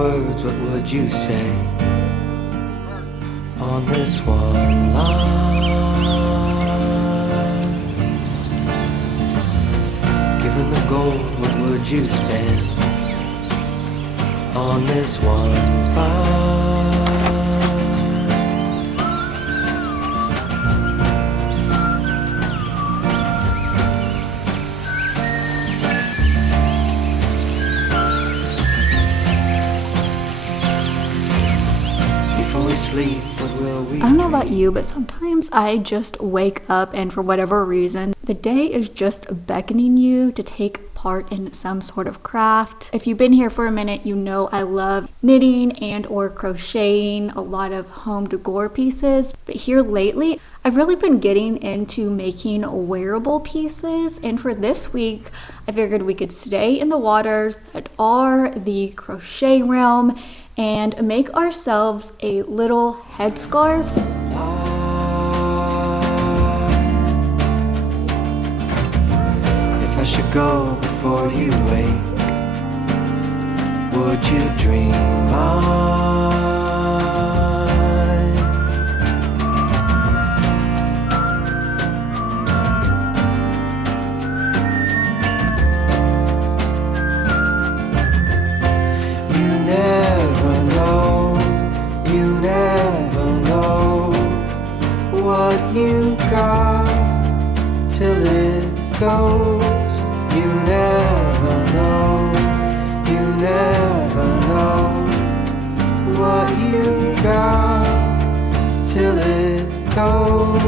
words, what would you say on this one line? Given the gold, what would you spend on this one find? Sleep, what will we? I don't know about you, but sometimes I just wake up and for whatever reason, the day is just beckoning you to take part in some sort of craft. If you've been here for a minute, you know I love knitting and or crocheting, a lot of home decor pieces. But here lately, I've really been getting into making wearable pieces. And for this week, I figured we could stay in the waters that are the crochet realm and make ourselves a little headscarf. If I should go before you wake, would you dream mine? You got till it goes. You never know, you never know what you got till it goes.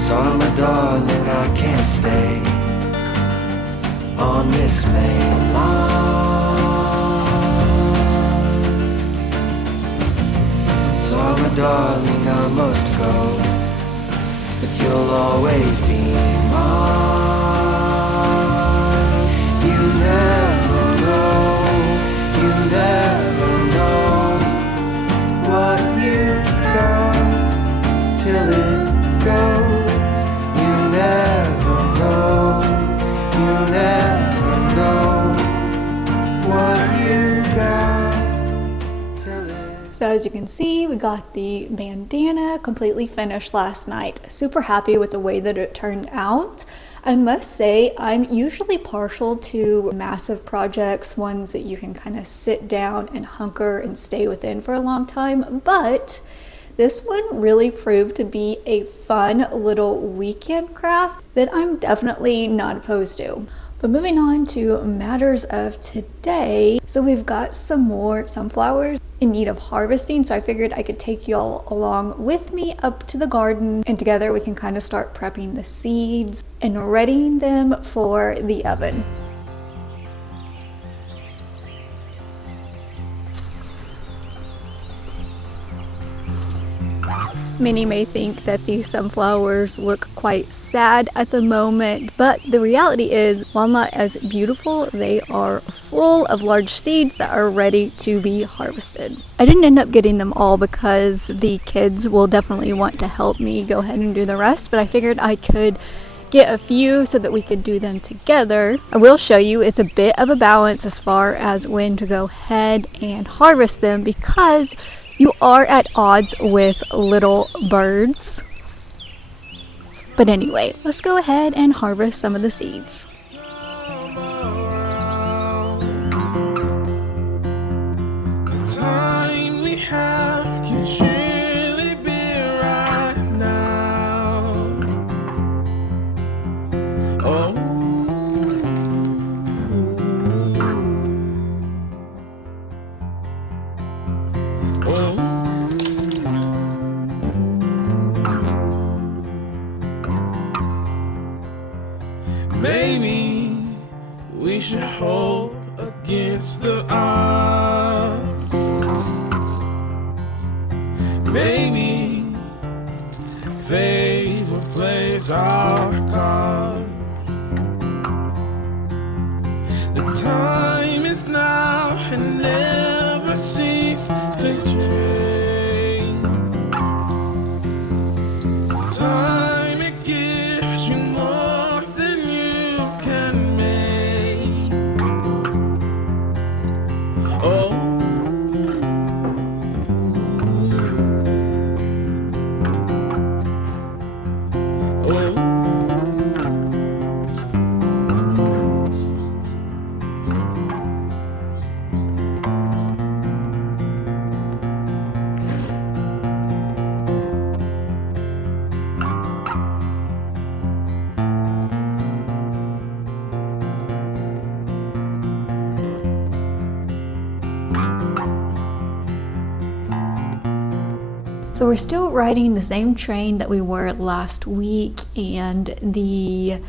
Sorry, my darling, I can't stay on this main line. My darling, I must go, but you'll always be mine. You never know what you got till it goes. You never know what you got. So as you can see, we got the bandana completely finished last night. Super happy with the way that it turned out. I must say, I'm usually partial to massive projects, ones that you can kind of sit down and hunker and stay within for a long time, but this one really proved to be a fun little weekend craft that I'm definitely not opposed to. But moving on to matters of today, so we've got some more sunflowers in need of harvesting, so I figured I could take y'all along with me up to the garden, and together we can kind of start prepping the seeds and readying them for the oven. Many may think that these sunflowers look quite sad at the moment, but the reality is, while not as beautiful, they are full of large seeds that are ready to be harvested. I didn't end up getting them all because the kids will definitely want to help me go ahead and do the rest, but I figured I could get a few so that we could do them together. I will show you it's a bit of a balance as far as when to go ahead and harvest them, because you are at odds with little birds. But anyway, let's go ahead and harvest some of the seeds. The time we have can surely be right now. Oh. Maybe we should hope against the odds. Maybe favor plays our card. The time is now and never cease to change. Oh, oh. So we're still riding the same train that we were last week, and the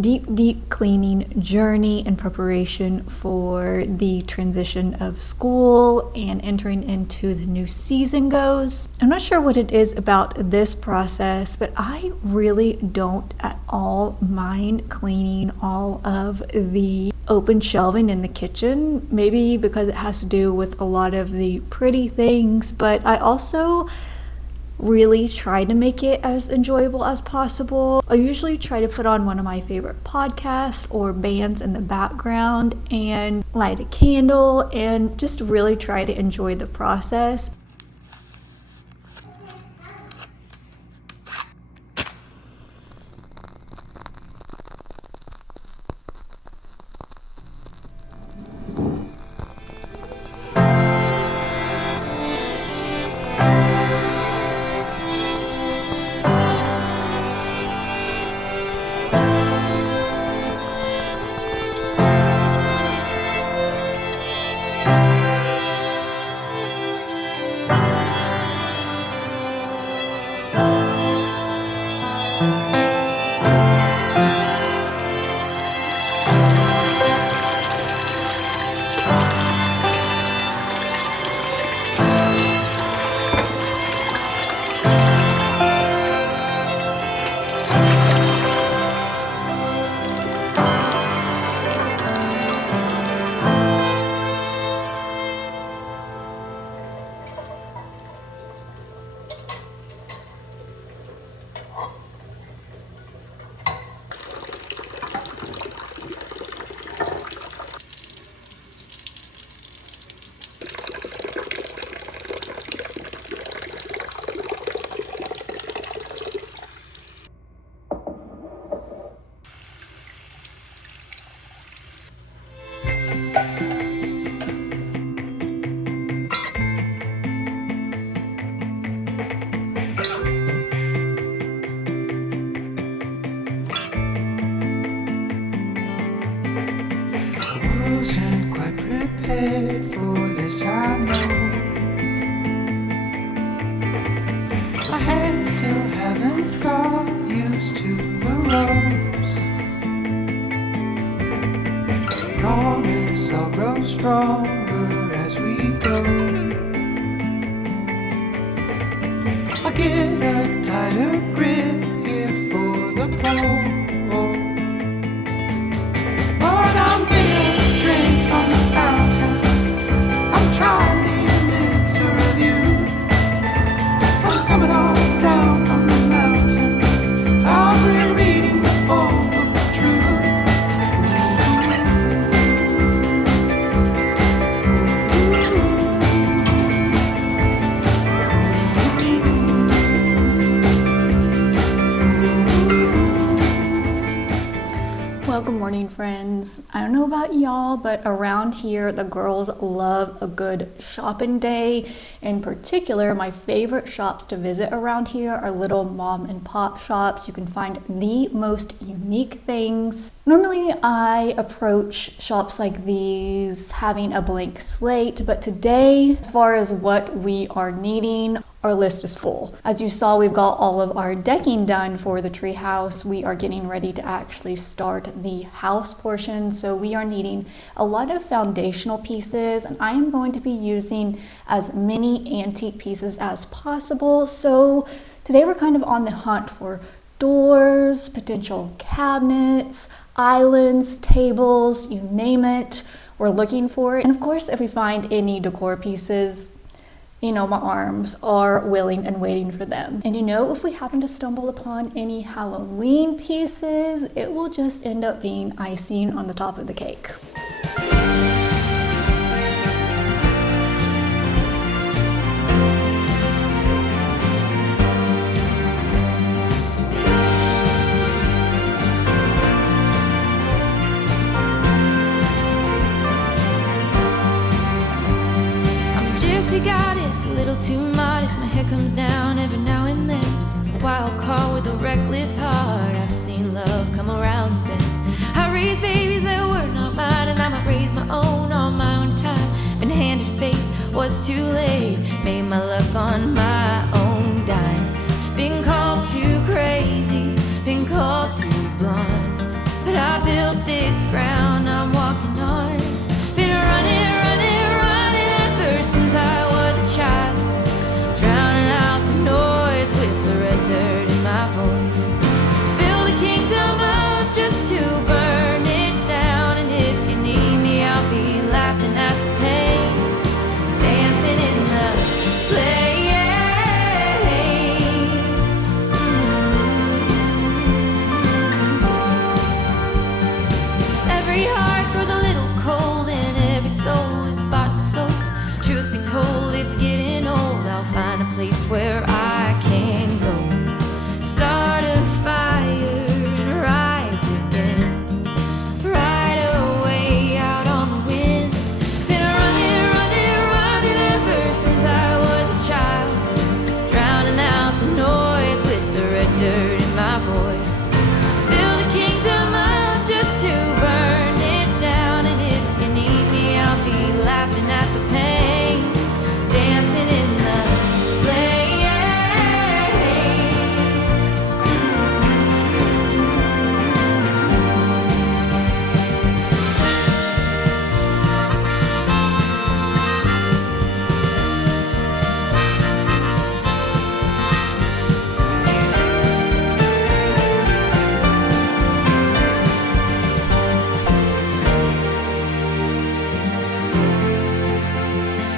deep cleaning journey in preparation for the transition of school and entering into the new season goes. I'm not sure what it is about this process, but I really don't at all mind cleaning all of the open shelving in the kitchen. Maybe because it has to do with a lot of the pretty things, but I also really try to make it as enjoyable as possible. I usually try to put on one of my favorite podcasts or bands in the background and light a candle and just really try to enjoy the process. Wasn't quite prepared for this, I know. My hands still haven't got used to the ropes. Promise I'll grow stronger as we go. I'll get a tighter grip here for the pole. But I'm taking a drink from the fountain. I'm trying the elixir of you. I'm coming on down from the mountain. I'm rereading the old book of truth. Well, good morning, friends. I don't know about y'all, but around here, the girls love a good shopping day. In particular, my favorite shops to visit around here are little mom and pop shops. You can find the most unique things. Normally, I approach shops like these having a blank slate, but today, as far as what we are needing, our list is full. As you saw, we've got all of our decking done for the tree house. We are getting ready to actually start the house portion. So we are needing a lot of foundational pieces, and I am going to be using as many antique pieces as possible. So today we're kind of on the hunt for doors, potential cabinets, islands, tables, you name it. We're looking for it. And of course, if we find any decor pieces, you know, my arms are willing and waiting for them. And you know, if we happen to stumble upon any Halloween pieces, it will just end up being icing on the top of the cake. gypsy goddess, a little too modest. My hair comes down every now and then. A wild card with a reckless heart. I've seen love come around the bend. I raised babies that were not mine, and I might raise my own on my own time. Been handed fate, was too late. Made my luck on my own dime. Been called too crazy, been called too blind, but I built this ground I'm walking on. Been running, running, running ever since I was a child. Drowning out the noise with the red dirt in my voice. Build a kingdom up just to burn it down. And if you need me, I'll be laughing at the pain, dancing in the play. Every heart grows a little cold and every soul is bought and sold. Truth be told, it's getting old. I'll find a place where I can go. Start a fire and rise again. Right away out on the wind. Been running, running, running ever since I was a child. Drowning out the noise with the red dirt in my voice. Build a kingdom up just to burn it down. And if you need me, I'll be laughing at the pain, dancing in the play.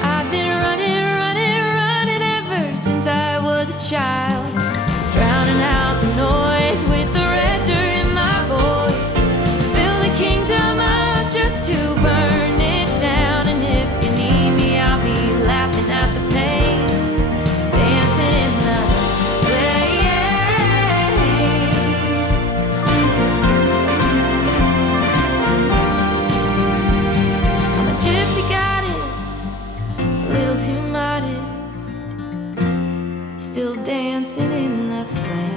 I've been running, running, running ever since I was a child. Drowning out the noise with the red dirt in my voice. Build a kingdom up just to burn it down. And if you need me, I'll be laughing at the pain, dancing in the play. I'm a gypsy goddess, a little too modest, still dancing in the flames.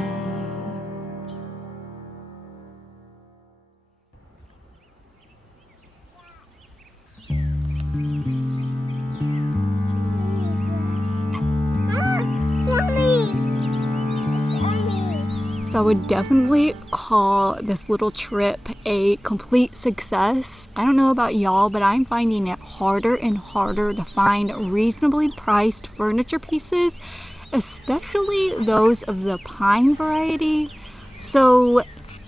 So I would definitely call this little trip a complete success. I don't know about y'all, but I'm finding it harder and harder to find reasonably priced furniture pieces, especially those of the pine variety. So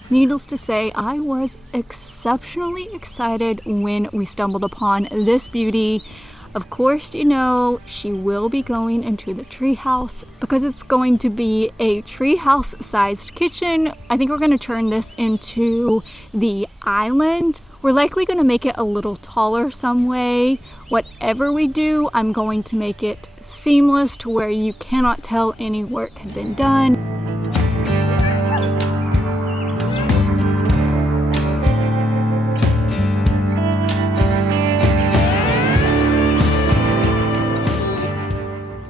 needless to say, I was exceptionally excited when we stumbled upon this beauty. Of course, you know, she will be going into the treehouse because it's going to be a treehouse sized kitchen. I think we're going to turn this into the island. We're likely going to make it a little taller some way. Whatever we do, I'm going to make it seamless to where you cannot tell any work had been done.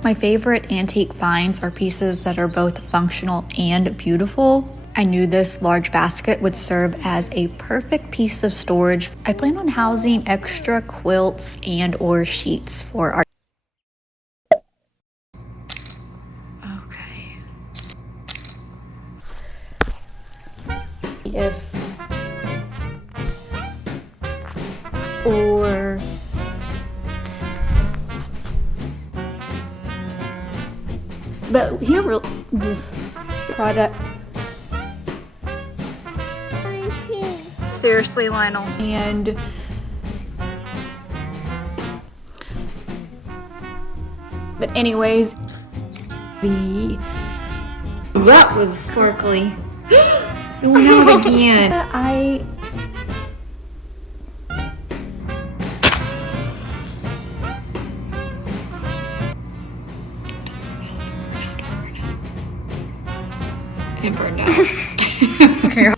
My favorite antique finds are pieces that are both functional and beautiful. I knew this large basket would serve as a perfect piece of storage. I plan on housing extra quilts and or sheets for our... Okay. If... or... But here, product. Seriously, Lionel. And but anyways, that was sparkly. It went out again. It burned out.